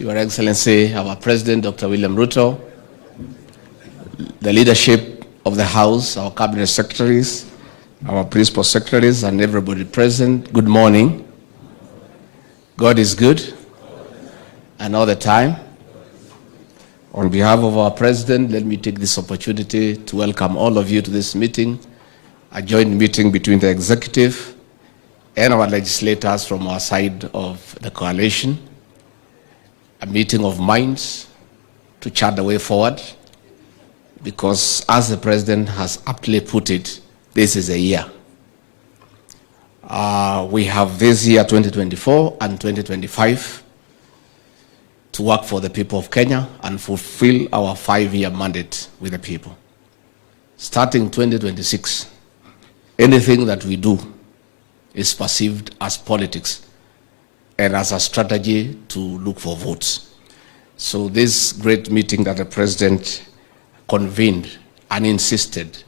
Your Excellency, our President, Dr. William Ruto, the leadership of the House, our cabinet secretaries, our principal secretaries, and everybody present, good morning. God is good, and all the time. On behalf of our President, let me take this opportunity to welcome all of you to this meeting, a joint meeting between the executive and our legislators from our side of the coalition, a meeting of minds to chart the way forward, because as the President has aptly put it, this is a year. We have this year 2024 and 2025 to work for the people of Kenya and fulfill our 5-year mandate with the people. Starting 2026, anything that we do is perceived as politics and as a strategy to look for votes. So this great meeting that the President convened and insisted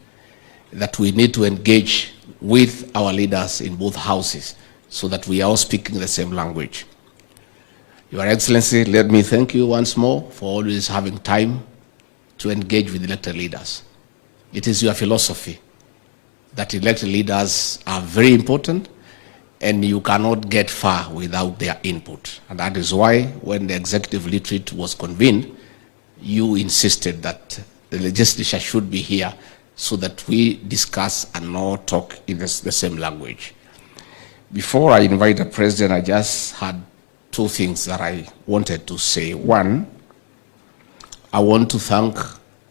that we need to engage with our leaders in both houses so that we are all speaking the same language. Your Excellency, let me thank you once more for always having time to engage with elected leaders. It is your philosophy that elected leaders are very important and you cannot get far without their input. And that is why when the executive retreat was convened, you insisted that the legislature should be here so that we discuss and not talk in the same language. Before I invite the President, I just had two things that I wanted to say. One, I want to thank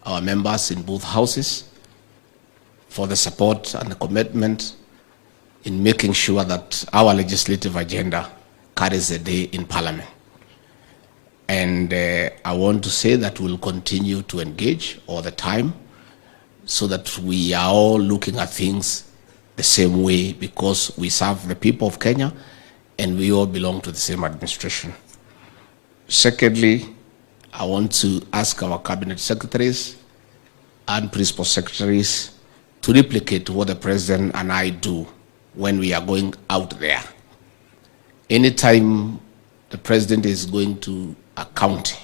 our members in both houses for the support and the commitment in making sure that our legislative agenda carries the day in Parliament. And I want to say that we'll continue to engage all the time so that we are all looking at things the same way, because we serve the people of Kenya and we all belong to the same administration. Secondly, I want to ask our cabinet secretaries and principal secretaries to replicate what the President and I do when we are going out there. Anytime the President is going to a county,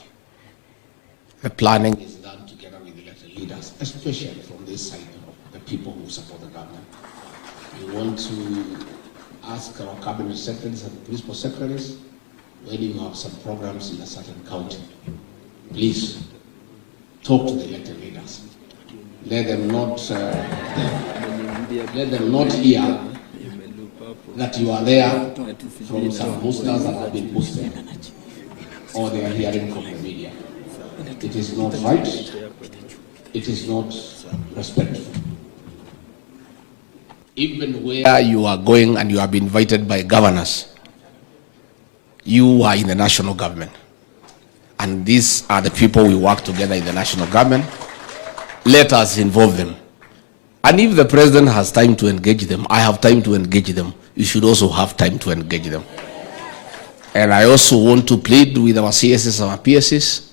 the planning is done together with elected leaders, especially from this side of the people who support the government. We want to ask our cabinet secretaries and principal secretaries, when you have some programs in a certain county, please talk to the elected leaders. Let them not hear that you are there from some posters that have been posted, or they are hearing from the media. It is not right. It is not respectful. Even where you are going and you have been invited by governors, you are in the national government. And these are the people we work together in the national government. Let us involve them. And if the President has time to engage them, I have time to engage them, you should also have time to engage them. And I also want to plead with our CSs and our PSs,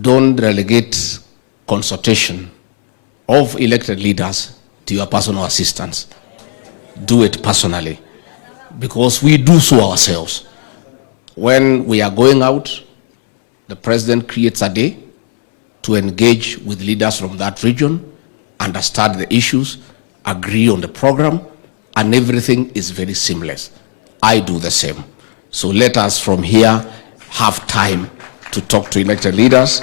don't relegate consultation of elected leaders to your personal assistants. Do it personally, because we do so ourselves. When we are going out, the President creates a day to engage with leaders from that region, understand the issues, agree on the program, and everything is very seamless. I do the same. So let us from here have time to talk to elected leaders,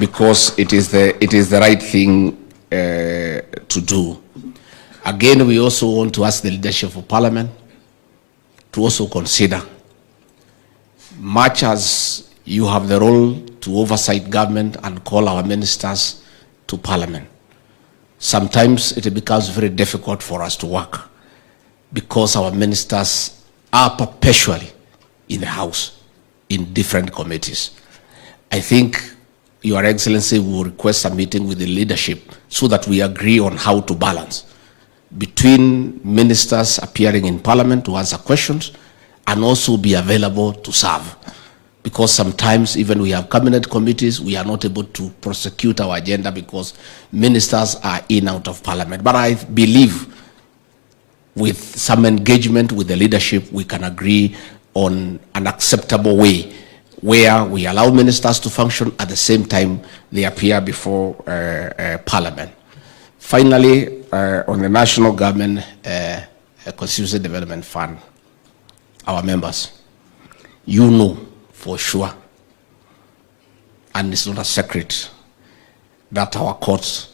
because it is the right thing to do. Again, we also want to ask the leadership of Parliament to also consider, much as you have the role to oversight government and call our ministers to Parliament, sometimes it becomes very difficult for us to work because our ministers are perpetually in the House, in different committees. I think Your Excellency will request a meeting with the leadership so that we agree on how to balance between ministers appearing in Parliament to answer questions and also be available to serve. Because sometimes even we have cabinet committees, we are not able to prosecute our agenda because ministers are in out of Parliament. But I believe with some engagement with the leadership, we can agree on an acceptable way where we allow ministers to function at the same time they appear before Parliament. Finally, on the national government constituency development fund, our members, you know for sure, and it's not a secret, that our courts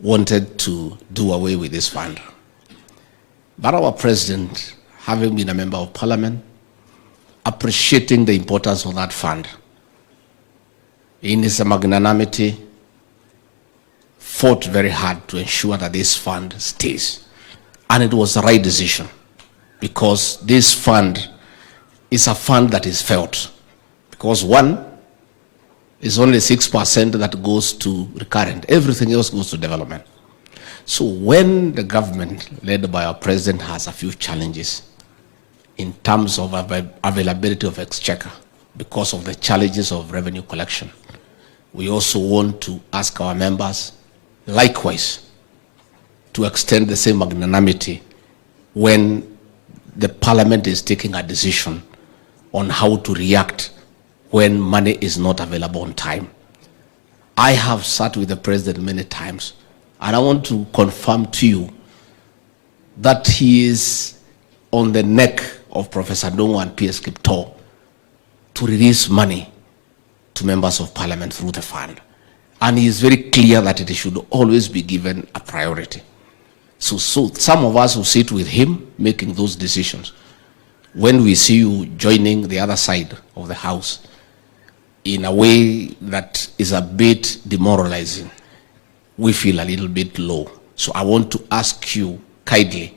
wanted to do away with this fund. But our president, having been a member of Parliament, appreciating the importance of that fund, in his magnanimity, fought very hard to ensure that this fund stays. And it was the right decision, because this fund is a fund that is felt. Because one, is only 6% that goes to recurrent. Everything else goes to development. So when the government, led by our president, has a few challenges in terms of availability of exchequer because of the challenges of revenue collection, we also want to ask our members, likewise, to extend the same magnanimity when the Parliament is taking a decision on how to react when money is not available on time. I have sat with the president many times, and I want to confirm to you that he is on the neck of Professor No and PS Kipto to release money to members of Parliament through the fund. And he is very clear that it should always be given a priority. So some of us who sit with him making those decisions, when we see you joining the other side of the house in a way that is a bit demoralizing, we feel a little bit low. So I want to ask you kindly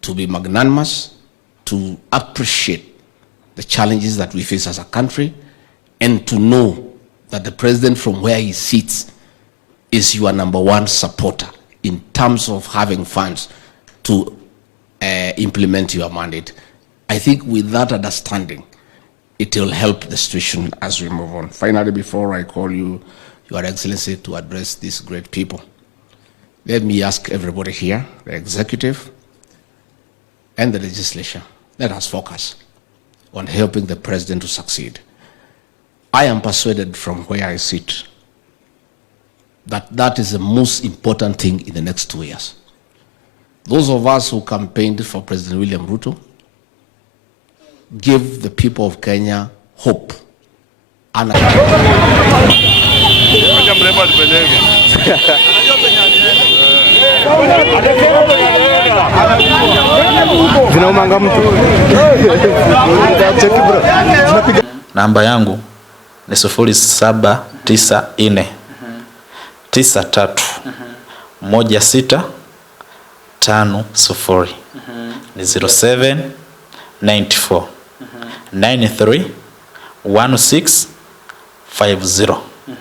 to be magnanimous, to appreciate the challenges that we face as a country, and to know that the president from where he sits is your number one supporter in terms of having funds to implement your mandate. I think with that understanding, it will help the situation as we move on. Finally, before I call you, Your Excellency, to address these great people, let me ask everybody here, the executive and the legislature, let us focus on helping the president to succeed. I am persuaded from where I sit that that is the most important thing in the next 2 years. Those of us who campaigned for President William Ruto give the people of Kenya hope. And namba yangu ni 0794 931650 ni 0794 931650.